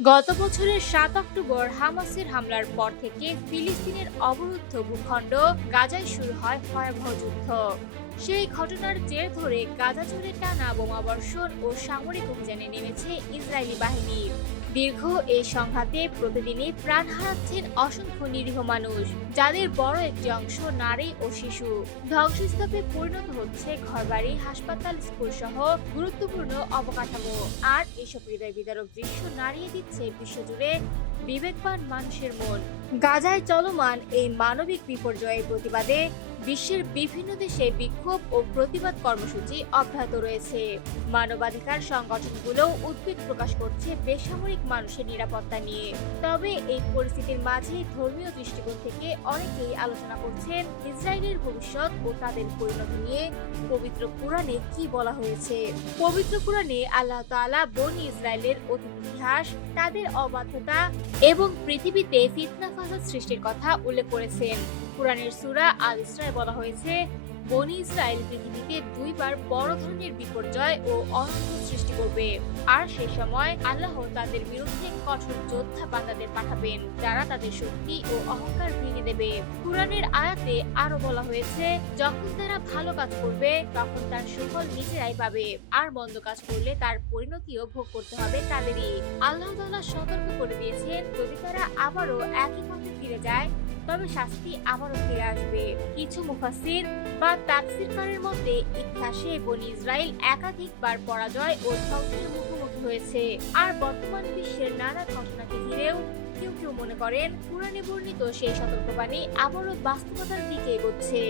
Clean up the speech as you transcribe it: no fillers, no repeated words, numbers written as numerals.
গত বছরের ৭ অক্টোবর হামাসের হামলার পর থেকে ফিলিস্তিনের অবরুদ্ধ ভূখণ্ড গাজায় শুরু হয় ভয়াবহ যুদ্ধ। সেই ঘটনার জের ধরে গাজা জুড়ে টানা বোমাবর্ষণ ও সামরিক অভিযানে নেমেছে ইসরায়েলি বাহিনী। দীর্ঘ এই সংঘাতে প্রতিদিনই প্রাণ হারাচ্ছেন অসংখ্য নিরীহ মানুষ, যাদের বড় একটি অংশ নারী ও শিশু। ধ্বংসস্তূপে পরিণত হচ্ছে ঘরবাড়ি, হাসপাতাল, স্কুল সহ গুরুত্বপূর্ণ অবকাঠামো। আর এসব হৃদয় বিদারক দৃশ্য নাড়িয়ে দিচ্ছে বিশ্বজুড়ে বিবেকবান মানুষের মন। গাজায় চলমান এই মানবিক বিপর্যয়ের প্রতিবাদে বিশ্বের বিভিন্ন দেশে বিক্ষোভ ও প্রতিবাদ কর্মসূচি অব্যাহত রয়েছে। মানবাধিকার সংগঠনগুলোও উদ্বেগ প্রকাশ করছে বেসামরিক মানুষের নিরাপত্তা নিয়ে। তবে এই পরিস্থিতির মাঝে ধর্মীয় দৃষ্টিকোণ থেকে অনেকেই আলোচনা করছেন ইসরায়েলের ভবিষ্যৎ ও তাদের পরিণতি নিয়ে পবিত্র কুরআনে কি বলা হয়েছে। পবিত্র কুরআনে আল্লাহ তাআলা বনী ইসরায়েলের অতীত ইতিহাস, তাদের অবাধ্যতা এবং পৃথিবীতে ফিতনা ফাসাদ সৃষ্টির কথা উল্লেখ করেছেন। কুরআনের সূরা আল ইসরায় বলা হয়েছে, বনী ইসরায়েল পৃথিবীতে দুইবার বড় ধরনের বিপর্যয় ও অনর্থ সৃষ্টি করবে, আর সে সময় আল্লাহ তাদের বিরুদ্ধে কঠোর যোদ্ধা বান্দাদের পাঠাবেন, যারা তাদের শক্তি ও অহংকার ভেঙে দেবে। কুরআনের আয়াতে আরো বলা হয়েছে, যখন তারা ভালো কাজ করবে তখন তার সুফল নিজেরাই পাবে, আর মন্দ কাজ করলে তার পরিণতিও ভোগ করতে হবে তাদেরই। আল্লাহ তাআলা সতর্ক করে দিয়েছেন, যদি তারা আবারও একই পথে ফিরে যায় তবে শাস্তি আবারও ফিরে আসবে। কিছু মুফাসসির বা তাফসীরকারের মতে ইতিহাসে বনী ইসরায়েল একাধিকবার পরাজয় ও ধ্বংসের মুখোমুখি হয়েছে। আর বর্তমান বিশ্বের নানা ঘটনাকে ঘিরেও কেউ কেউ মনে করেন কুরআনে বর্ণিত সেই সতর্কবাণী আবারও বাস্তবতার দিকে এগোচ্ছে।